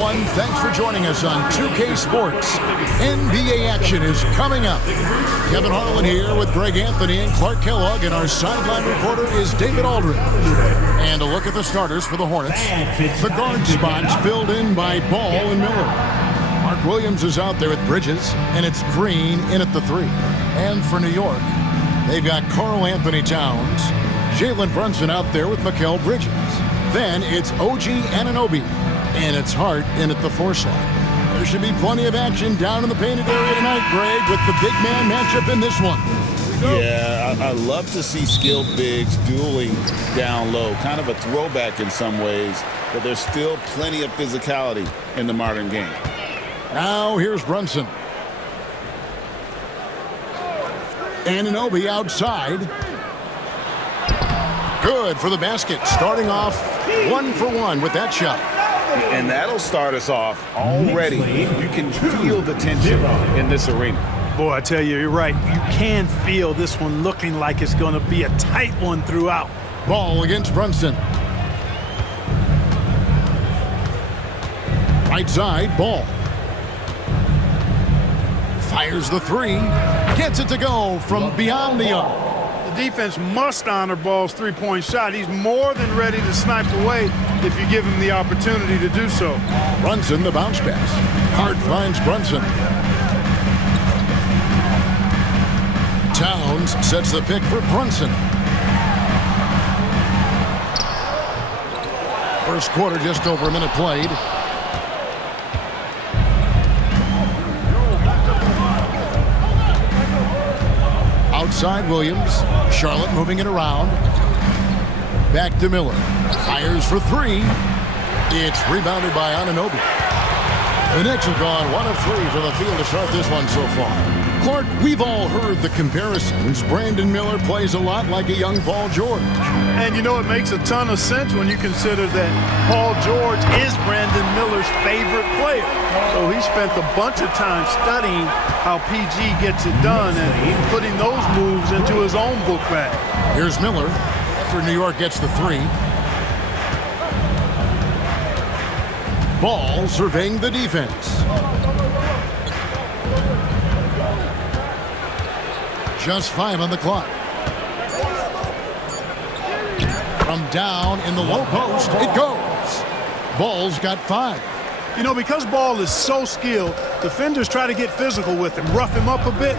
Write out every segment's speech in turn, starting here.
everyone. Thanks for joining us on 2K Sports. NBA action is coming up. Kevin Harlan here with Greg Anthony and Clark Kellogg, and our sideline reporter is David Aldridge. And a look at the starters for the Hornets. The guard spots filled in by Ball and Miller. Mark Williams is out there with Bridges, and it's Green in at the 3. And for New York, they've got Karl Anthony Towns, Jalen Brunson out there with Mikal Bridges. Then it's OG Anunoby, and it's Hart in at the 4 slot. There should be plenty of action down in the painted area tonight, Greg, with the big man matchup in this one. Yeah, I love to see skilled bigs dueling down low. Kind of a throwback in some ways, but there's still plenty of physicality in the modern game. Now here's Brunson. Anunoby outside. Good for the basket. Starting off 1 for 1 with that shot. And that'll start us off already. You can feel the tension in this arena. Boy, I tell you, you're right. You can feel this one looking like it's going to be a tight one throughout. Ball against Brunson. Right side, Ball. Fires the 3. Gets it to go from beyond the arc. The defense must honor Ball's three-point shot. He's more than ready to snipe away if you give him the opportunity to do so. Brunson, the bounce pass. Hart finds Brunson. Towns sets the pick for Brunson. First quarter, just over a minute played. Outside Williams. Charlotte moving it around. Back to Miller. Fires for 3. It's rebounded by Anunoby. The Knicks have gone 1 of 3 from the field to start this one so far. Clark, we've all heard the comparisons. Brandon Miller plays a lot like a young Paul George. And you know, it makes a ton of sense when you consider that Paul George is Brandon Miller's favorite player. So he spent a bunch of time studying how PG gets it done and putting those moves into his own book bag. Here's Miller after New York gets the 3. Ball surveying the defense. Just 5 on the clock. From down in the low post, it goes. Ball's got 5. You know, because Ball is so skilled, defenders try to get physical with him, rough him up a bit,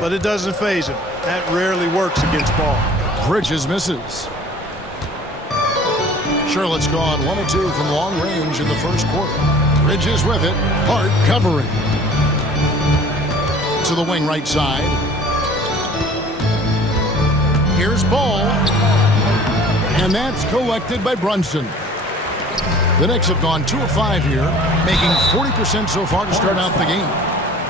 but it doesn't faze him. That rarely works against Ball. Bridges misses. Charlotte's gone 1 of 2 from long range in the first quarter. Bridges with it. Hart covering. To the wing right side. Here's Ball. And that's collected by Brunson. The Knicks have gone 2 of 5 here, making 40% so far to start out the game.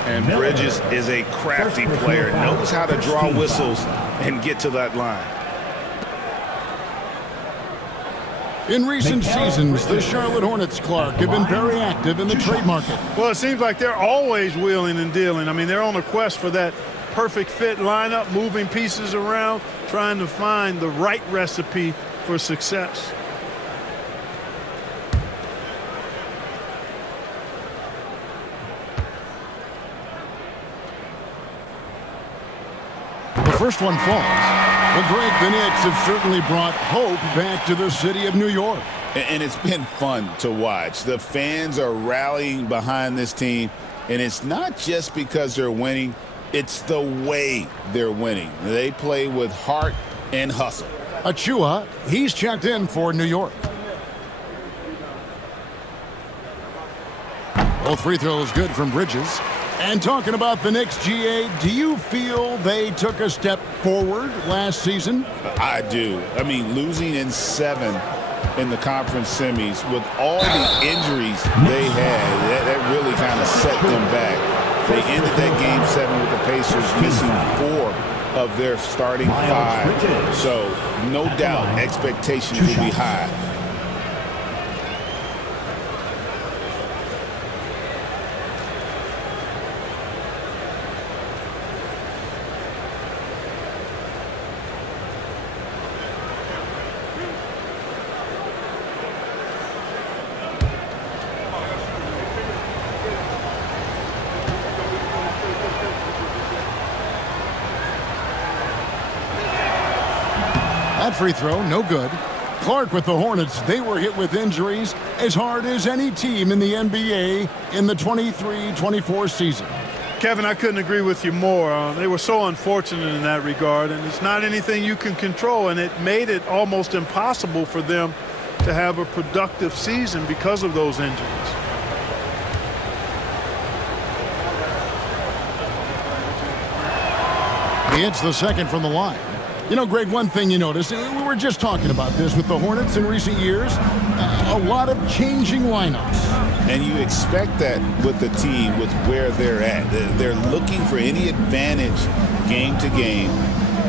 And Bridges is a crafty player, knows how to draw whistles and get to that line. In recent seasons, the Charlotte Hornets, Clark, have been very active in the trade market. Well, it seems like they're always wheeling and dealing. I mean, they're on a quest for that perfect fit lineup, moving pieces around, trying to find the right recipe for success. The first one falls. Well, Greg, the Knicks have certainly brought hope back to the city of New York. And it's been fun to watch. The fans are rallying behind this team, and it's not just because they're winning. It's the way they're winning. They play with heart and hustle. Achua, he's checked in for New York. Both free throws good from Bridges. And talking about the Knicks, GA, do you feel they took a step forward last season? I do. I mean, losing in 7 in the conference semis with all the injuries they had, that really kind of set them back. They ended that game 7 with the Pacers missing 4 of their starting 5. So, no doubt, expectations will be high. That free throw, no good. Clark with the Hornets, they were hit with injuries as hard as any team in the NBA in the 23-24 season. Kevin, I couldn't agree with you more. They were so unfortunate in that regard, and it's not anything you can control, and it made it almost impossible for them to have a productive season because of those injuries. He hits the second from the line. You know, Greg, one thing you notice, we were just talking about this with the Hornets in recent years, a lot of changing lineups. And you expect that with the team, with where they're at. They're looking for any advantage game to game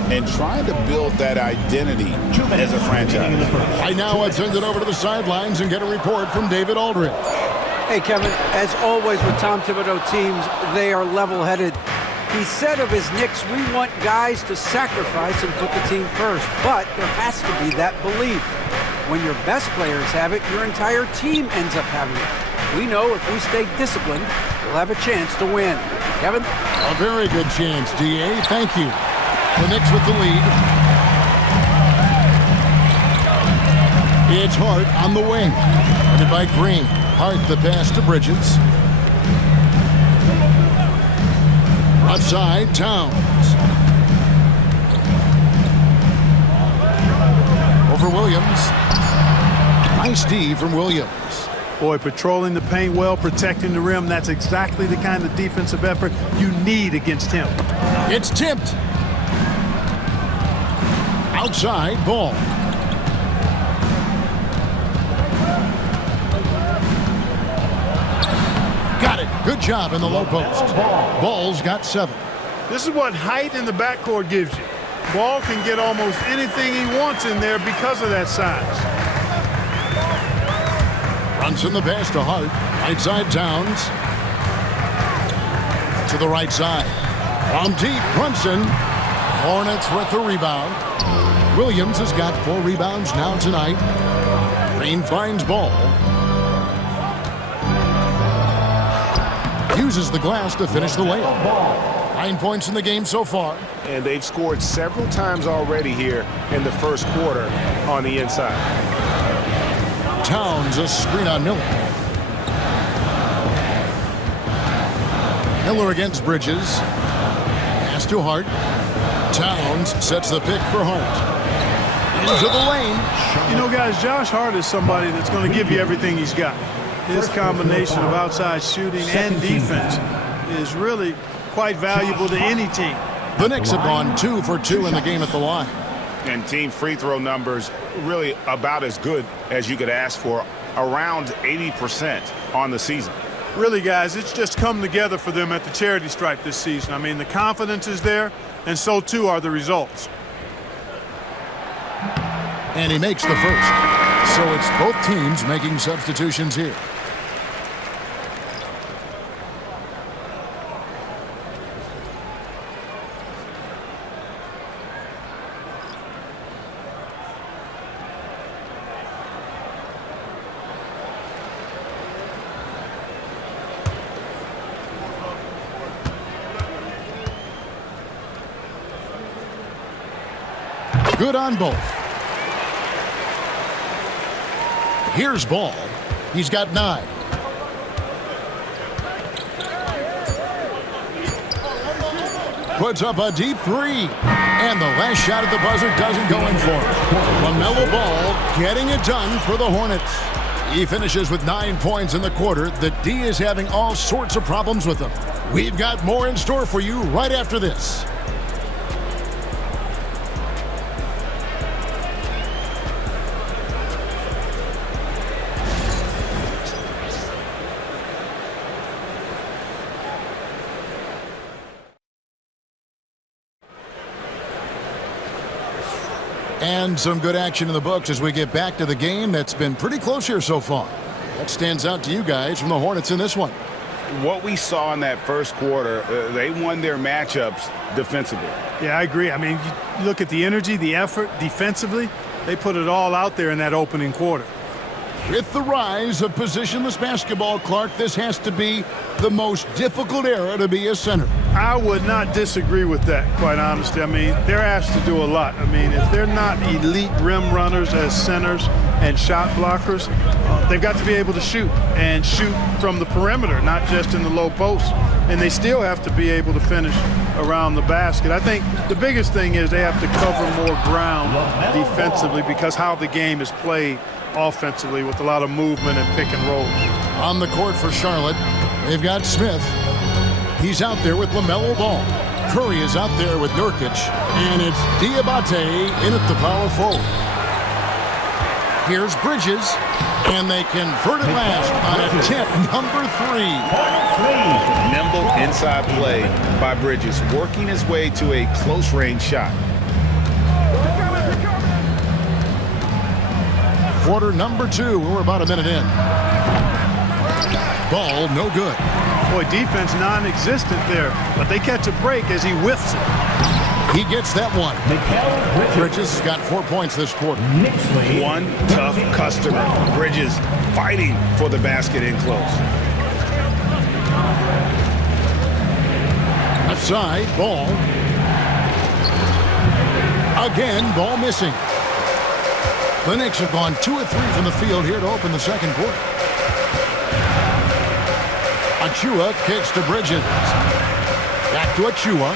and trying to build that identity as a franchise. Right now, I'd send it over to the sidelines and get a report from David Aldridge. Hey, Kevin, as always with Tom Thibodeau teams, they are level-headed. He said of his Knicks, we want guys to sacrifice and put the team first. But there has to be that belief. When your best players have it, your entire team ends up having it. We know if we stay disciplined, we'll have a chance to win. Kevin? A very good chance, D.A. Thank you. The Knicks with the lead. It's Hart on the wing. Headed by Green. Hart the pass to Bridges. Outside, Towns. Over Williams. Nice D from Williams. Boy, patrolling the paint well, protecting the rim, that's exactly the kind of defensive effort you need against him. It's tipped. Outside, Ball. Got it. Good job in the low post. Ball's got 7. This is what height in the backcourt gives you. Ball can get almost anything he wants in there because of that size. Brunson the pass to Hart. Right side, Towns. To the right side. From deep, Brunson. Hornets with the rebound. Williams has got 4 rebounds now tonight. Green finds Ball. Uses the glass to finish the layup. 9 points in the game so far. And they've scored several times already here in the first quarter on the inside. Towns a screen on Miller. Miller against Bridges. Pass to Hart. Towns sets the pick for Hart. Into the lane. You know, guys, Josh Hart is somebody that's going to give you everything he's got. His combination of outside shooting and defense is really quite valuable to any team. The Knicks have gone 2 for 2 in the game at the line. And team free throw numbers really about as good as you could ask for, around 80% on the season. Really, guys, it's just come together for them at the charity stripe this season. I mean, the confidence is there, and so too are the results. And he makes the first. So it's both teams making substitutions here. Good on both. Here's Ball. He's got 9. Puts up a deep 3. And the last shot at the buzzer doesn't go in for him. LaMelo Ball getting it done for the Hornets. He finishes with 9 points in the quarter. The D is having all sorts of problems with him. We've got more in store for you right after this. And some good action in the books as we get back to the game that's been pretty close here so far. What stands out to you guys from the Hornets in this one? What we saw in that first quarter, they won their matchups defensively. Yeah, I agree. I mean, you look at the energy, the effort defensively, they put it all out there in that opening quarter. With the rise of positionless basketball, Clark, this has to be the most difficult era to be a center. I would not disagree with that, quite honestly. I mean, they're asked to do a lot. I mean, if they're not elite rim runners as centers and shot blockers, they've got to be able to shoot and shoot from the perimeter, not just in the low post. And they still have to be able to finish around the basket. I think the biggest thing is they have to cover more ground defensively because how the game is played offensively with a lot of movement and pick and rolls. On the court for Charlotte, they've got Smith. He's out there with LaMelo Ball. Curry is out there with Nurkic. And it's Diabate in at the power forward. Here's Bridges. And they convert it last on attempt number 3. Nimble inside play by Bridges, working his way to a close-range shot. Quarter number 2. We're about a minute in. Ball no good. Boy, defense non-existent there, but they catch a break as he whiffs it. He gets that one. Bridges has got 4 points this quarter. One tough customer. Bridges fighting for the basket in close. Left side, Ball. Again, Ball missing. The Knicks have gone 2 of 3 from the field here to open the second quarter. Achua kicks to Bridges. Back to Achua.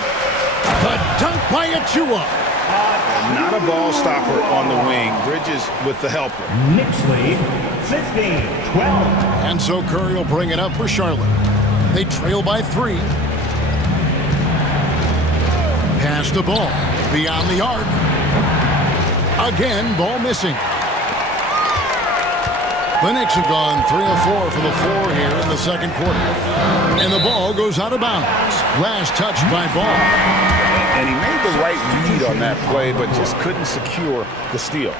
The dunk by Achua. Not a ball stopper on the wing. Bridges with the helper. Knicks lead 16-12. And so Curry will bring it up for Charlotte. They trail by 3. Pass the ball. Beyond the arc. Again, ball missing. The Knicks have gone 3 of 4 from the floor here in the second quarter. And the ball goes out of bounds. Last touch by Ball. And he made the right read on that play, but just couldn't secure the steal.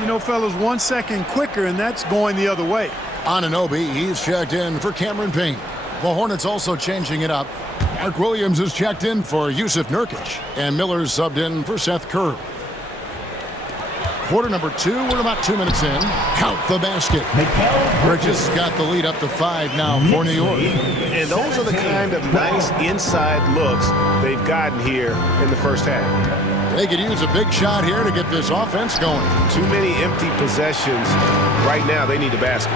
You know, fellas, 1 second quicker, and that's going the other way. Anunoby, he's checked in for Cameron Payne. The Hornets also changing it up. Mark Williams is checked in for Yusuf Nurkic. And Miller's subbed in for Seth Curry. Quarter number 2, we're about 2 minutes in. Count the basket. Bridges got the lead up to 5 now for New York. And those are the kind of nice inside looks they've gotten here in the first half. They could use a big shot here to get this offense going. Too many empty possessions. Right now, they need a basket.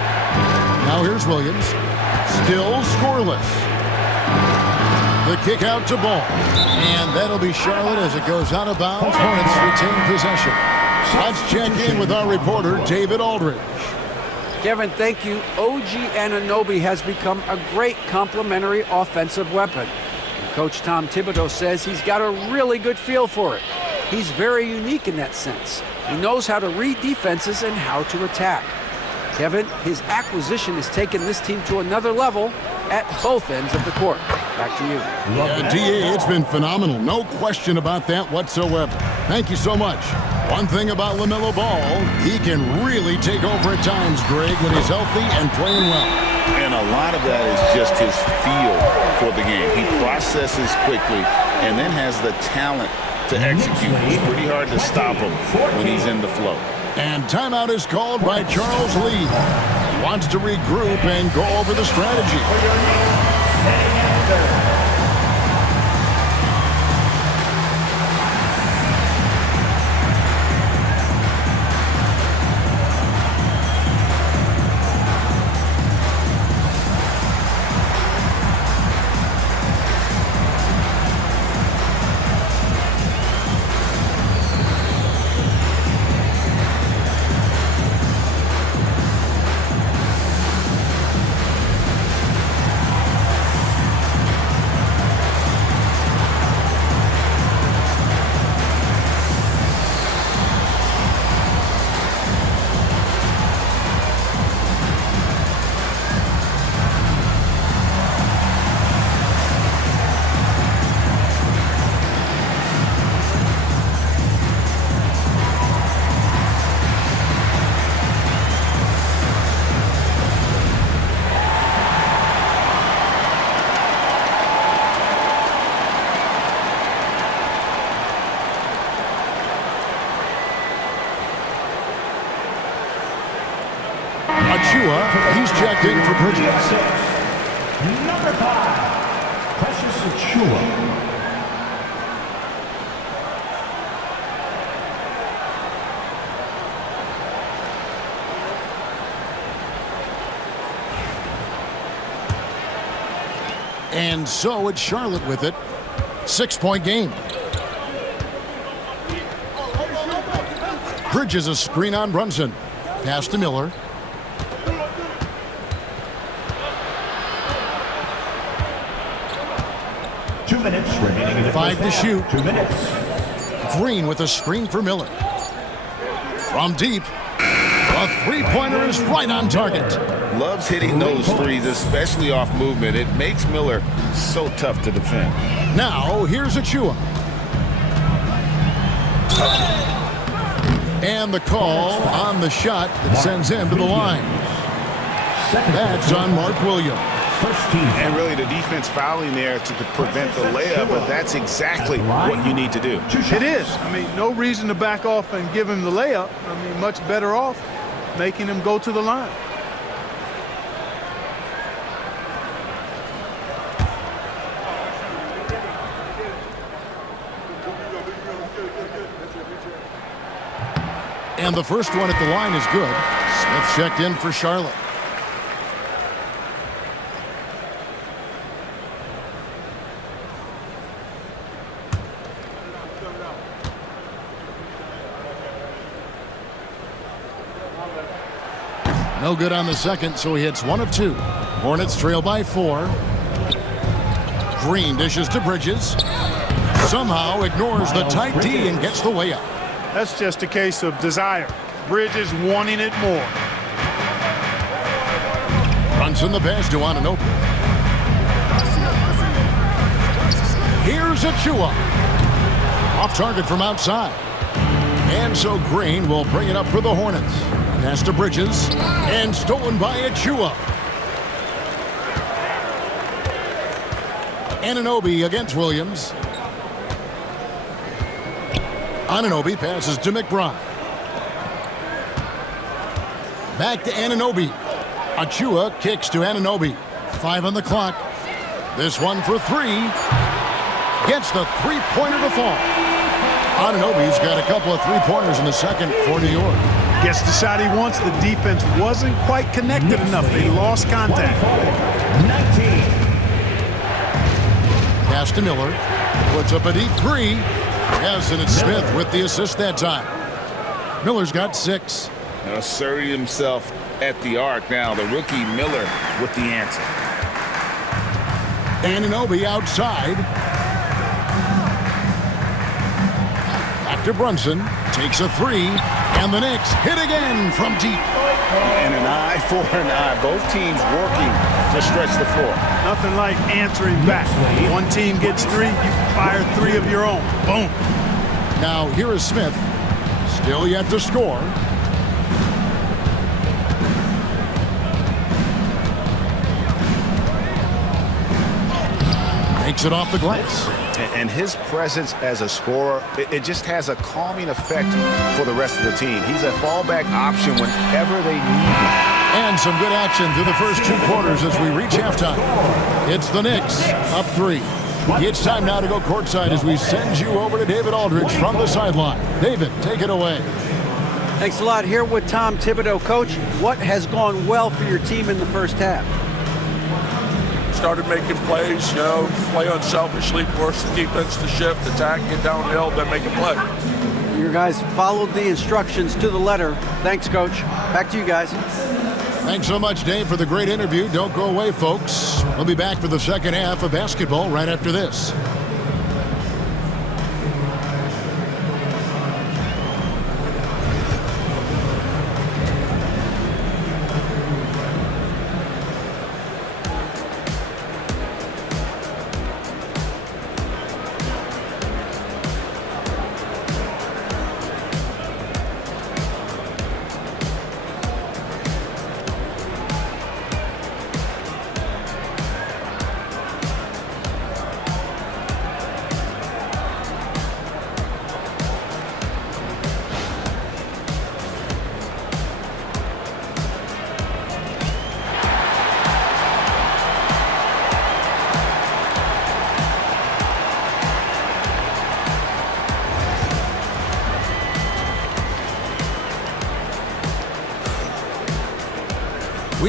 Now here's Williams. Still scoreless. The kick out to Ball. And that'll be Charlotte as it goes out of bounds. Hornets retain possession. Let's check in with our reporter, David Aldridge. Kevin, thank you. OG Anunoby has become a great complementary offensive weapon. And Coach Tom Thibodeau says he's got a really good feel for it. He's very unique in that sense. He knows how to read defenses and how to attack. Kevin, his acquisition has taken this team to another level at both ends of the court. Back to you. DA, it's been phenomenal. No question about that whatsoever. Thank you so much. One thing about LaMelo Ball, he can really take over at times, Greg, when he's healthy and playing well. And a lot of that is just his feel for the game. He processes quickly and then has the talent to execute. It's pretty hard to stop him when he's in the flow. And timeout is called by Charles Lee. He wants to regroup and go over the strategy. Achua, he's checked in for Bridges. Number 5, Precious Achua. And so it's Charlotte with it. 6-point game. Bridges a screen on Brunson. Pass to Miller. Two minutes remaining in the 5 to first shoot. half. 2 minutes. Green with a screen for Miller. From deep. A three-pointer is right on target. Loves hitting those threes, especially off movement. It makes Miller so tough to defend. Now, here's Achua. And the call on the shot that sends him to the line. That's on Mark Williams. First team. And really the defense fouling there to prevent the layup, but that's exactly what you need to do. It is. I mean, no reason to back off and give him the layup. I mean, much better off making him go to the line. And the first one at the line is good. Smith checked in for Charlotte. No good on the second, so he hits 1 of 2. Hornets trail by 4. Green dishes to Bridges. Somehow ignores the tight D and gets the way up. That's just a case of desire. Bridges wanting it more. Brunson the pass to Anunoby. Here's Achua. Off target from outside. And so Green will bring it up for the Hornets. Pass to Bridges. And stolen by Achua. Anunoby against Williams. Anunoby passes to McBride. Back to Anunoby. Achua kicks to Anunoby. 5 on the clock. This one for 3. Gets the three-pointer to fall. Anunoby's got a couple of three-pointers in the second for New York. Gets the shot he wants. The defense wasn't quite connected enough. They lost contact. 19. Pass to Miller. Puts up a deep 3. Yes, and it's Smith with the assist that time. Miller's got 6. Asserting himself at the arc now. The rookie Miller with the answer. Anunoby outside. Back to Brunson. Takes a 3. And the Knicks hit again from deep. And an eye for an eye. Both teams working to stretch the floor. Nothing like answering back. One team gets 3, you fire 3 of your own. Boom. Now here is Smith. Still yet to score. Makes it off the glass. And his presence as a scorer, it just has a calming effect for the rest of the team. He's a fallback option whenever they need him. And some good action through the first 2 quarters as we reach halftime. It's the Knicks up 3. It's time now to go courtside as we send you over to David Aldridge from the sideline. David, take it away. Thanks a lot. Here with Tom Thibodeau. Coach, what has gone well for your team in the first half? Started making plays, play unselfishly, force the defense to shift, attack, get downhill, then make a play. Your guys followed the instructions to the letter. Thanks, Coach. Back to you guys. Thanks so much, Dave, for the great interview. Don't go away, folks. We'll be back for the second half of basketball right after this.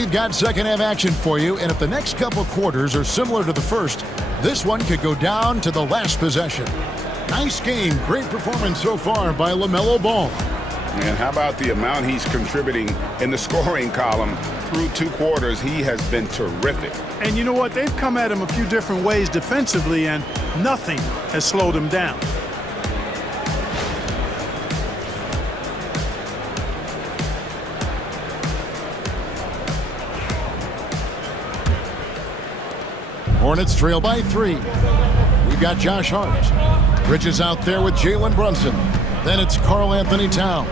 We've got second half action for you, and if the next couple quarters are similar to the first, this one could go down to the last possession. Nice game. Great performance so far by LaMelo Ball. And how about the amount he's contributing in the scoring column through 2 quarters? He has been terrific. And you know what? They've come at him a few different ways defensively, and nothing has slowed him down. Hornets trail by 3. We've got Josh Hart. Bridges out there with Jalen Brunson. Then it's Karl Anthony Towns.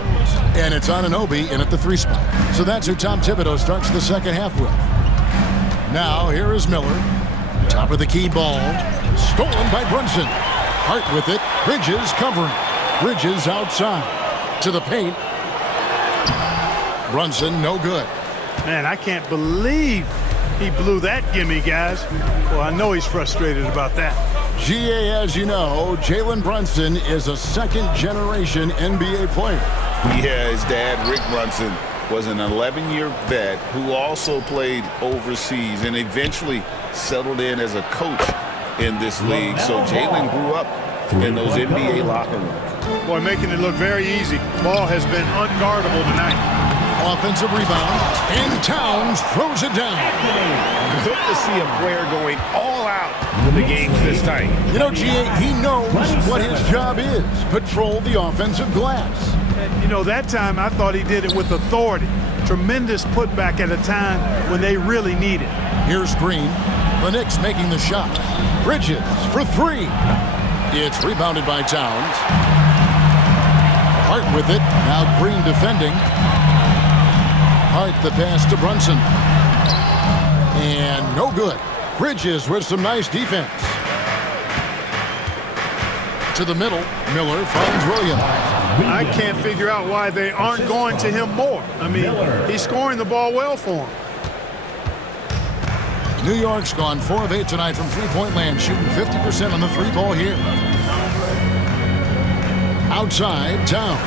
And it's Anunoby in at the 3 spot. So that's who Tom Thibodeau starts the second half with. Now here is Miller. Top of the key ball. Stolen by Brunson. Hart with it. Bridges covering. Bridges outside. To the paint. Brunson no good. Man, I can't believe he blew that gimme, guys. Well, I know he's frustrated about that. GA, as you know, Jalen Brunson is a second-generation NBA player. Yeah, his dad, Rick Brunson, was an 11-year vet who also played overseas and eventually settled in as a coach in this league. So Jalen grew up in those NBA locker rooms. Boy, making it look very easy. Ball has been unguardable tonight. Offensive rebound, and Towns throws it down. Good to see a player going all out when the game's this tight. You know, GA, he knows what his job is. Patrol the offensive glass. And, you know, that time I thought he did it with authority. Tremendous putback at a time when they really need it. Here's Green. The Knicks making the shot. Bridges for 3. It's rebounded by Towns. Hart with it. Now Green defending. Hart the pass to Brunson. And no good. Bridges with some nice defense. To the middle. Miller finds Williams. I can't figure out why they aren't going to him more. I mean, he's scoring the ball well for him. New York's gone 4 of 8 tonight from three-point land, shooting 50% on the 3 ball here. Outside, Towns.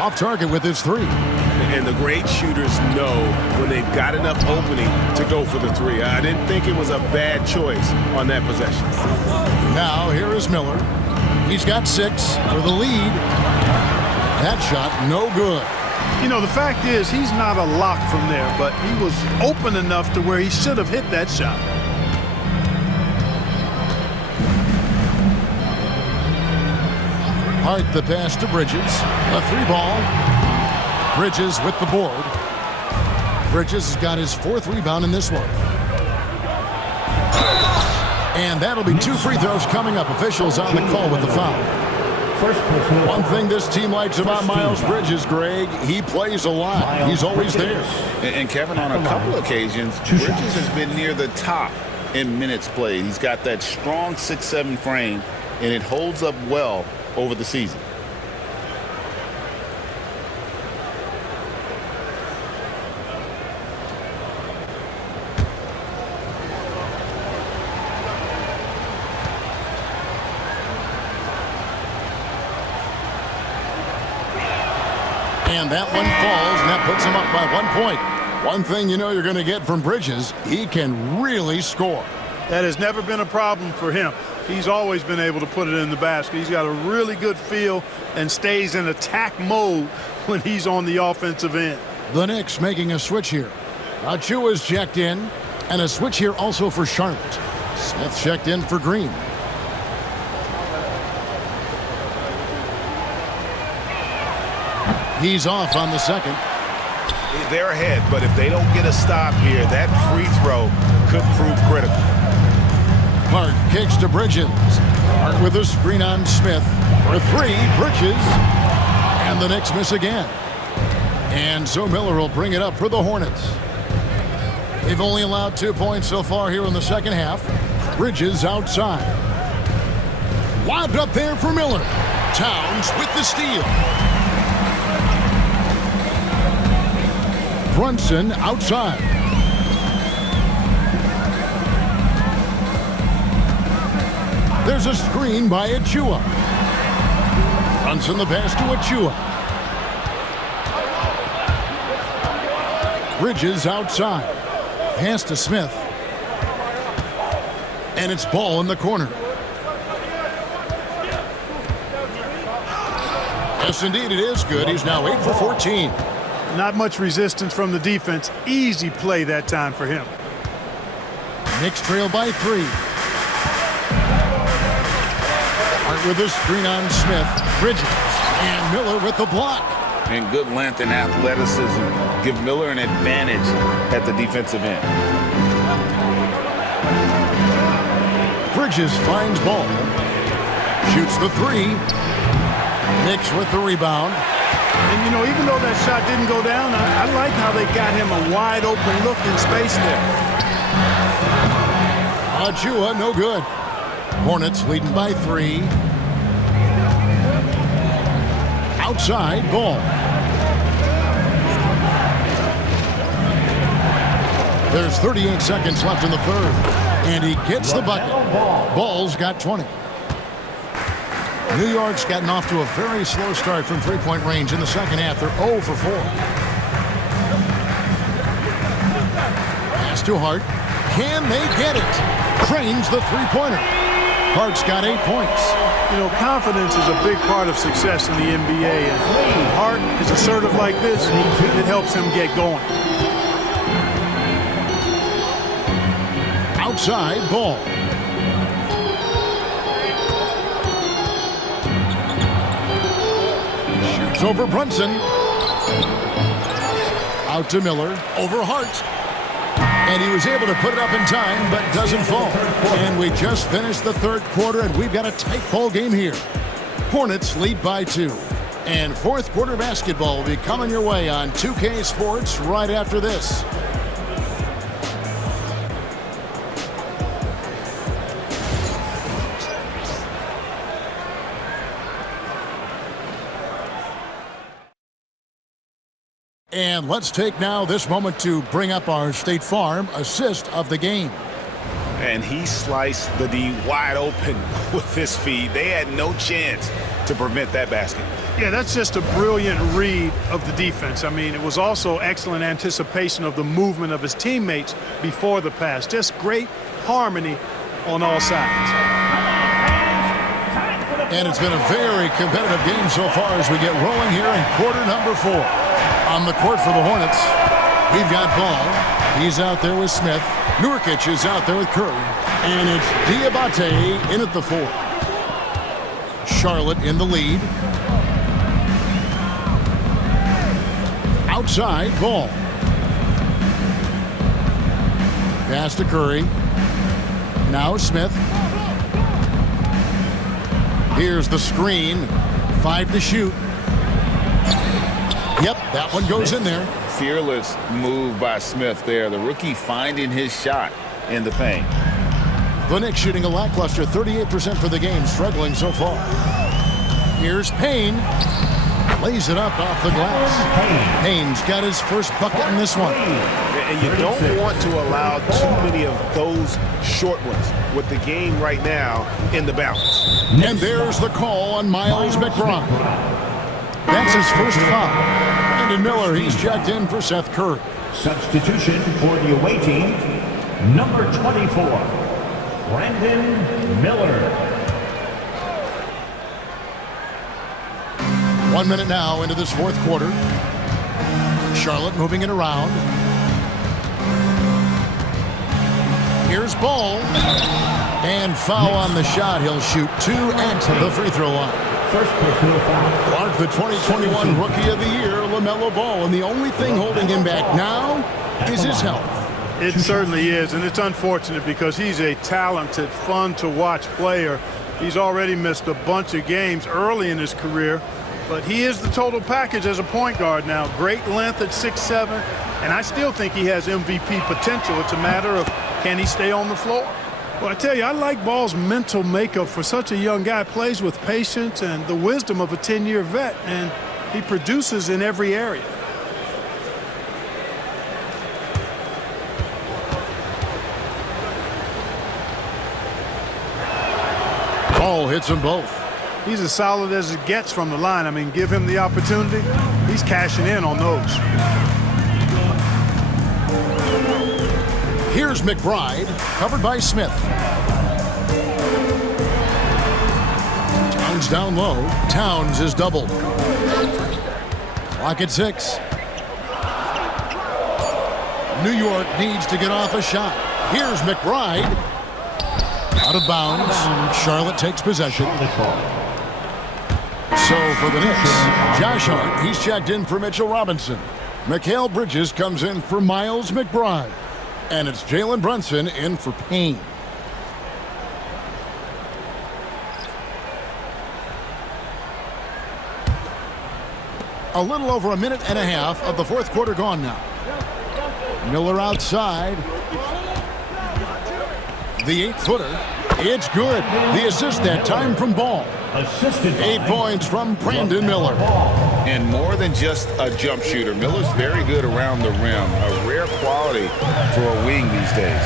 Off target with his 3. And the great shooters know when they've got enough opening to go for the 3. I didn't think it was a bad choice on that possession. Now here is Miller. He's got 6 for the lead. That shot no good. You know, the fact is he's not a lock from there, but he was open enough to where he should have hit that shot. Hart the pass to Bridges. A 3 ball. Bridges with the board. Bridges has got his 4th rebound in this one. And that'll be 2 free throws coming up. Officials on the call with the foul. One thing this team likes about Miles Bridges, Greg, he plays a lot. He's always there. And Kevin, on a couple occasions, Bridges has been near the top in minutes played. He's got that strong 6'7" frame, and it holds up well over the season. And that one falls, and that puts him up by 1 point. One thing you know you're going to get from Bridges, he can really score. That has never been a problem for him. He's always been able to put it in the basket. He's got a really good feel and stays in attack mode when he's on the offensive end. The Knicks making a switch here. Achua's checked in, and a switch here also for Charlotte. Smith checked in for Green. He's off on the second. They're ahead, but if they don't get a stop here, that free throw could prove critical. Hart kicks to Bridges. Hart with a screen on Smith. For 3, Bridges. And the Knicks miss again. And so Miller will bring it up for the Hornets. They've only allowed 2 points so far here in the second half. Bridges outside. Lobbed up there for Miller. Towns with the steal. Brunson outside. There's a screen by Achua. Brunson the pass to Achua. Bridges outside. Pass to Smith. And it's ball in the corner. Yes, indeed, it is good. He's now 8 for 14. Not much resistance from the defense. Easy play that time for him. Knicks trail by 3. Hart with the screen on Smith. Bridges. And Miller with the block. And good length and athleticism give Miller an advantage at the defensive end. Bridges finds ball. Shoots the 3. Knicks with the rebound. And, you know, even though that shot didn't go down, I like how they got him a wide open look in space there. Ajua, no good. Hornets leading by 3. Outside, ball. There's 38 seconds left in the third. And he gets the bucket. Ball's got 20. New York's gotten off to a very slow start from three-point range in the second half. They're 0 for 4. Pass to Hart. Can they get it? Cranes the three-pointer. Hart's got 8 points. You know, confidence is a big part of success in the NBA. And when Hart is assertive like this, it helps him get going. Outside, ball. Shoots over Brunson. Out to Miller. Over Hart. And he was able to put it up in time, but doesn't fall. And we just finished the third quarter, and we've got a tight ball game here. Hornets lead by 2. And fourth quarter basketball will be coming your way on 2K Sports right after this. And let's take now this moment to bring up our State Farm assist of the game. And he sliced the D wide open with his feed. They had no chance to prevent that basket. Yeah, that's just a brilliant read of the defense. I mean, it was also excellent anticipation of the movement of his teammates before the pass. Just great harmony on all sides. And it's been a very competitive game so far as we get rolling here in quarter number 4. On the court for the Hornets, we've got Ball. He's out there with Smith. Nurkic is out there with Curry. And it's Diabate in at the 4. Charlotte in the lead. Outside, Ball. Pass to Curry. Now Smith. Here's the screen. 5 to shoot. Yep, that one goes in there. Fearless move by Smith there. The rookie finding his shot in the paint. The Knicks shooting a lackluster 38% for the game, struggling so far. Here's Payne. Lays it up off the glass. Payne's got his first bucket in this one. And you don't want to allow too many of those short ones with the game right now in the balance. And there's the call on Miles McBride. That's his first foul. Brandon Miller, he's checked in for Seth Curry. Substitution for the away team, number 24, Brandon Miller. 1 minute now into this fourth quarter. Charlotte moving it around. Here's Ball. And foul on the shot. He'll shoot 2 at the free throw line. First personal foul. Clark, the 2021 Rookie of the Year, LaMelo Ball. And the only thing holding him back now is his health. It certainly is, and it's unfortunate because he's a talented, fun-to-watch player. He's already missed a bunch of games early in his career, but he is the total package as a point guard now. Great length at 6'7", and I still think he has MVP potential. It's a matter of can he stay on the floor. Well, I tell you, I like Ball's mental makeup for such a young guy. Plays with patience and the wisdom of a 10-year vet, and he produces in every area. Ball hits them both. He's as solid as it gets from the line. I mean, give him the opportunity. He's cashing in on those. Here's McBride, covered by Smith. Towns down low. Towns is doubled. Clock at 6. New York needs to get off a shot. Here's McBride. Out of bounds. Charlotte takes possession. So for the Knicks, Josh Hart, he's checked in for Mitchell Robinson. Mikal Bridges comes in for Miles McBride. And it's Jalen Brunson in for Payne. A little over a minute and a half of the fourth quarter gone now. Miller outside. The 8-footer. It's good. The assist that time from Ball. 8 points from Brandon Miller. And more than just a jump shooter, Miller's very good around the rim. A rare quality for a wing these days.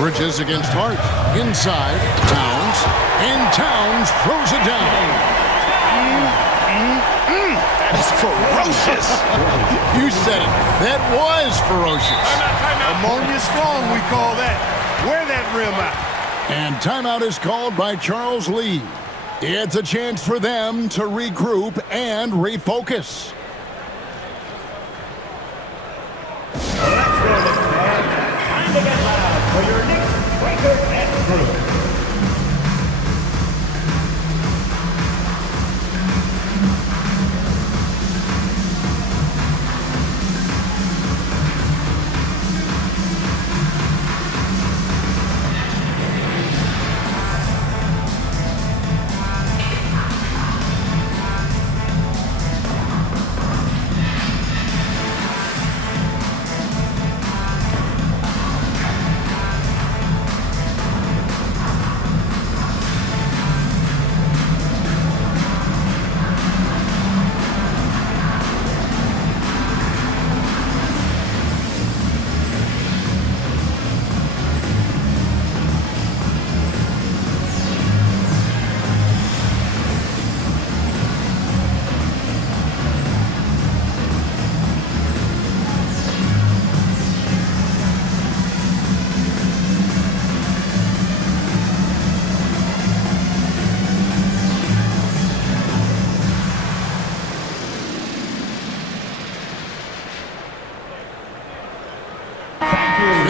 Bridges against Hart. Inside. Towns. And Towns throws it down. That is ferocious. You said it. That was ferocious. Ammonia strong, we call that. Wear that rim out. And timeout is called by Charles Lee. It's a chance for them to regroup and refocus. Let's go, Knicks fans. Time to get loud for your Knicks breaker and crew.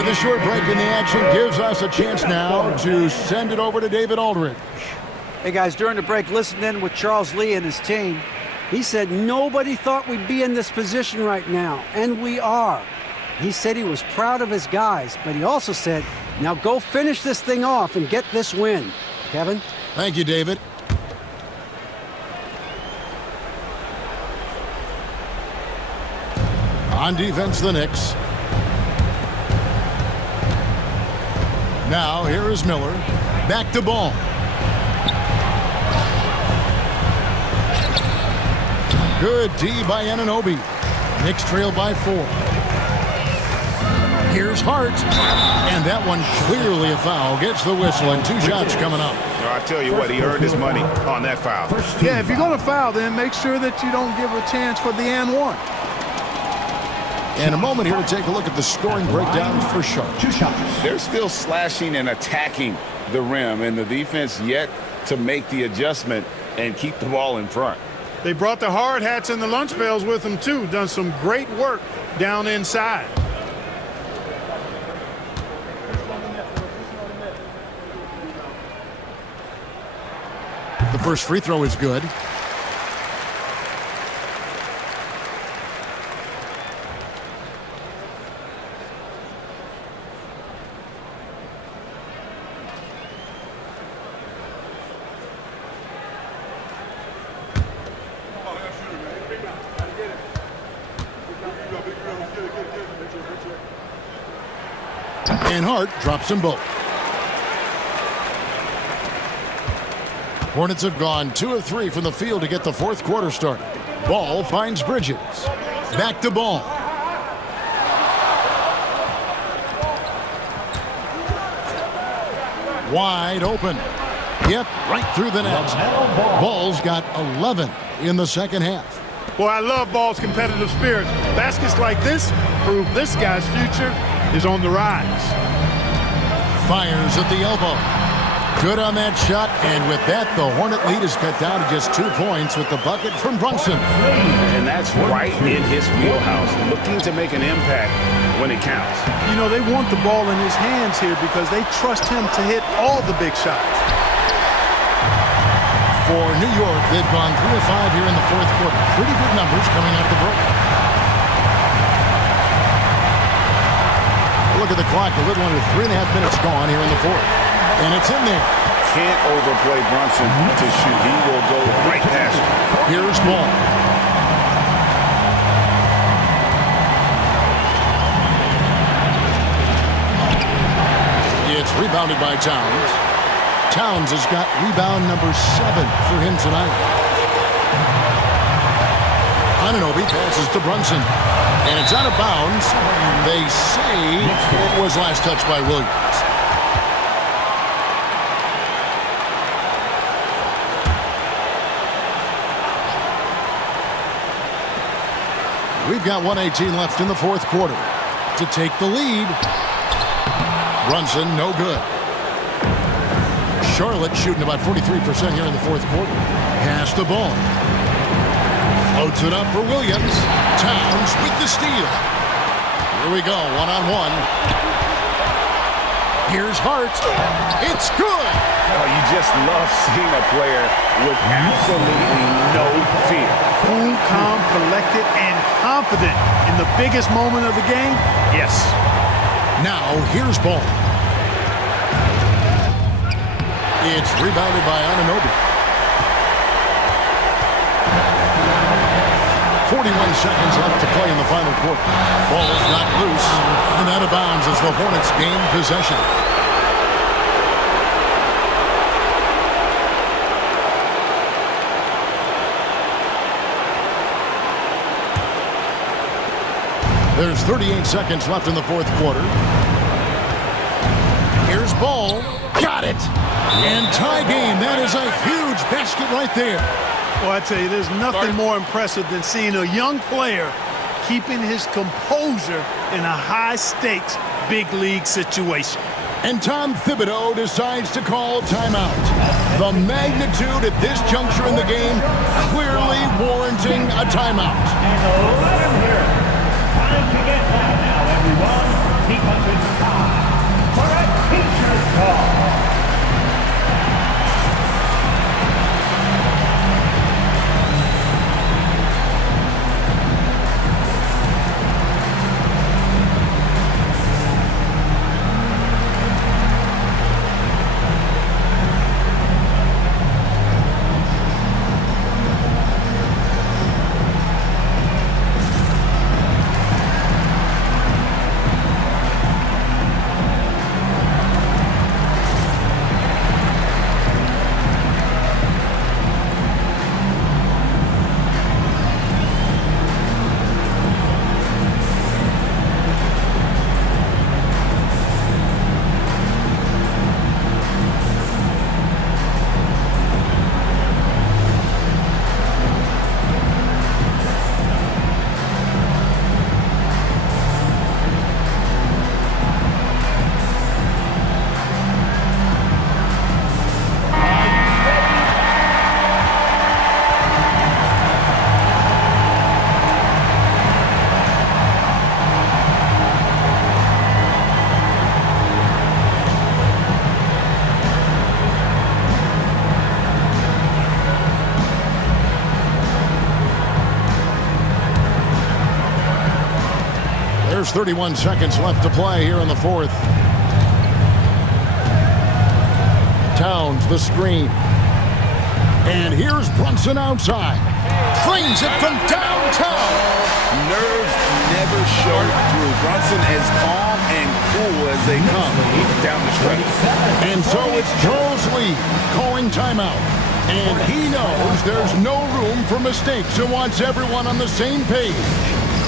The short break in the action gives us a chance now to send it over to David Aldridge. Hey guys, during the break, listen in with Charles Lee and his team. He said nobody thought we'd be in this position right now, and we are. He said he was proud of his guys, but he also said, now go finish this thing off and get this win. Kevin? Thank you, David. On defense, the Knicks. Now, here is Miller. Back to Ball. Good D by Anunoby. Knicks trail by 4. Here's Hart. And that one clearly a foul. Gets the whistle and 2 shots coming up. I tell you what, he earned his money on that foul. Yeah, if you're going to foul, then make sure that you don't give a chance for the and one. And a moment here to take a look at the scoring breakdown for Sharp. 2 shots. They're still slashing and attacking the rim, and the defense yet to make the adjustment and keep the ball in front. They brought the hard hats and the lunch bells with them, too. Done some great work down inside. The first free throw is good. And Hart drops them both. Hornets have gone 2 of 3 from the field to get the fourth quarter started. Ball finds Bridges. Back to Ball. Wide open. Yep, right through the net. Ball's got 11 in the second half. Well, I love ball's competitive spirit. Baskets like this prove this guy's future is on the rise. Fires at the elbow. Good on that shot, and with that, the Hornet lead is cut down to just 2 points with the bucket from Brunson. And that's right in his wheelhouse, looking to make an impact when it counts. You know, they want the ball in his hands here because they trust him to hit all the big shots. For New York, they've gone 3 of 5 here in the fourth quarter. Pretty good numbers coming out of the break. Look at the clock, a little under 3.5 minutes gone here in the fourth. And it's in there. Can't overplay Brunson to shoot. He will go right past him. Here's Ball. It's rebounded by Towns. Towns has got rebound number 7 for him tonight. Anunoby passes to Brunson. And it's out of bounds. They say it was last touched by Williams. We've got 1:18 left in the fourth quarter to take the lead. Brunson, no good. Charlotte shooting about 43% here in the fourth quarter. Pass the ball. Floats it up for Williams. Towns with the steal. Here we go, one-on-one. Here's Hart. It's good. Oh, you just love seeing a player with absolutely no fear. Cool, calm, collected, and confident in the biggest moment of the game? Yes. Now, here's Ball. It's rebounded by Anunoby. 41 seconds left to play in the final quarter. Ball's not loose and out of bounds as the Hornets gain possession. There's 38 seconds left in the fourth quarter. Here's Ball. Got it. And tie game. That is a huge basket right there. Well, I tell you, there's nothing more impressive than seeing a young player keeping his composure in a high-stakes, big-league situation. And Tom Thibodeau decides to call timeout. The magnitude at this juncture in the game clearly warranting a timeout. And let him hear it. Time to get down now, everyone, because it's time for a teacher's call. There's 31 seconds left to play here in the fourth. Towns, the screen. And here's Brunson outside. Cleans it from downtown. Nerves never show through. Brunson as calm and cool as they come down the stretch. And so it's Charles Lee calling timeout. And he knows there's no room for mistakes and wants everyone on the same page.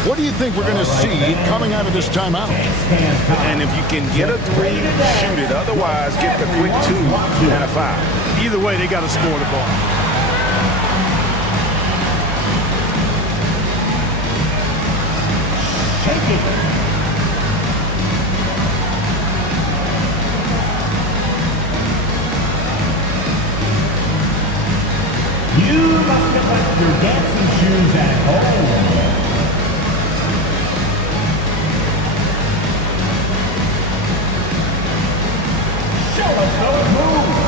What do you think we're going to see coming out of this timeout? And if you can get a 3, shoot it. Otherwise, get the quick 2 and a 5. Either way, they got to score the ball. You must have left your dancing shoes at home. Show us those moves.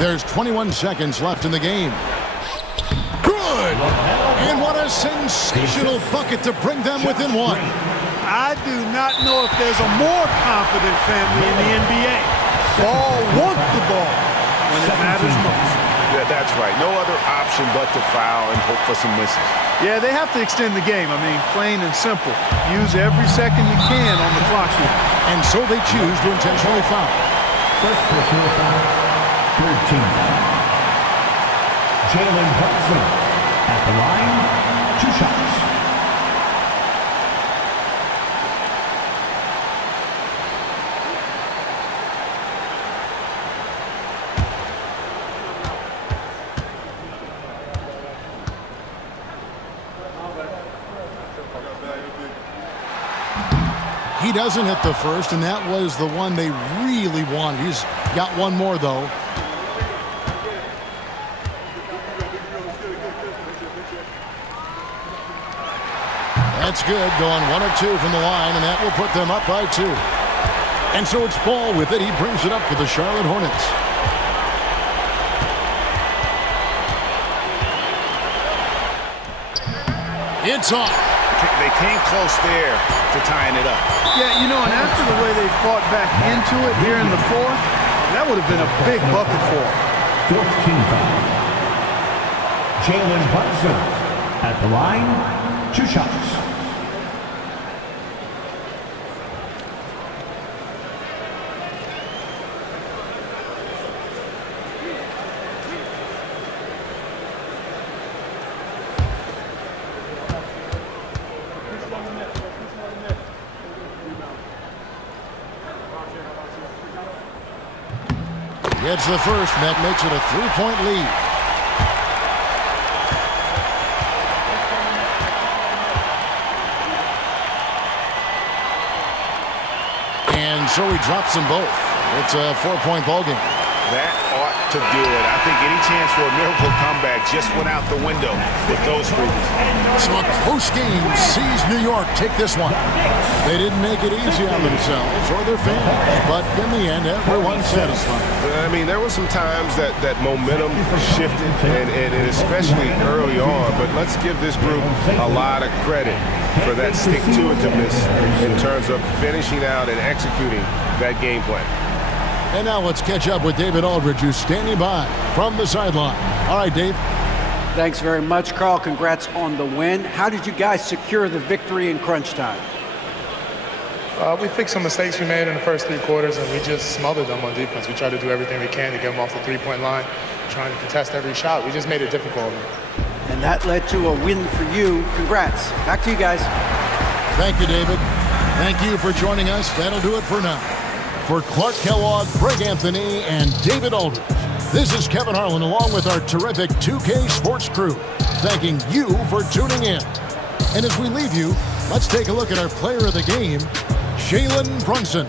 There's 21 seconds left in the game. Good! And what a sensational bucket to bring them within one. I do not know if there's a more confident family in the NBA. All want the ball when it matters most. Yeah, that's right. No other option but to foul and hope for some misses. Yeah, they have to extend the game. I mean, plain and simple. Use every second you can on the clock here. And so they choose to intentionally foul. First personal foul, 13th. Jalen Hudson at the line, 2 shots. He doesn't hit the first, and that was the one they really wanted. He's got one more, though. That's good, going 1 of 2 from the line, and that will put them up by 2. And so it's Ball with it. He brings it up for the Charlotte Hornets. It's off. They came close there to tying it up. Yeah, you know, and after the way they fought back into it here in the fourth, that would have been a big bucket for them. 4th team foul. Jalen Hudson at the line, 2 shots. Gets the first, and that makes it a 3-point lead. And so he drops them both. It's a 4-point ball game. That ought to do it. I think any chance for a miracle comeback just went out the window with those freebies. So a close game sees New York take this one. They didn't make it easy on themselves or their fans, but in the end, everyone's satisfied. I mean, there were some times that momentum shifted, and especially early on, but let's give this group a lot of credit for that stick-to-itiveness in terms of finishing out and executing that game plan. And now let's catch up with David Aldridge, who's standing by from the sideline. All right, Dave. Thanks very much, Carl. Congrats on the win. How did you guys secure the victory in crunch time? We fixed some mistakes we made in the first 3 quarters, and we just smothered them on defense. We tried to do everything we can to get them off the 3-point line, trying to contest every shot. We just made it difficult. And that led to a win for you. Congrats. Back to you guys. Thank you, David. Thank you for joining us. That'll do it for now. For Clark Kellogg, Greg Anthony, and David Aldridge, this is Kevin Harlan along with our terrific 2K Sports crew, thanking you for tuning in. And as we leave you, let's take a look at our player of the game, Jalen Brunson.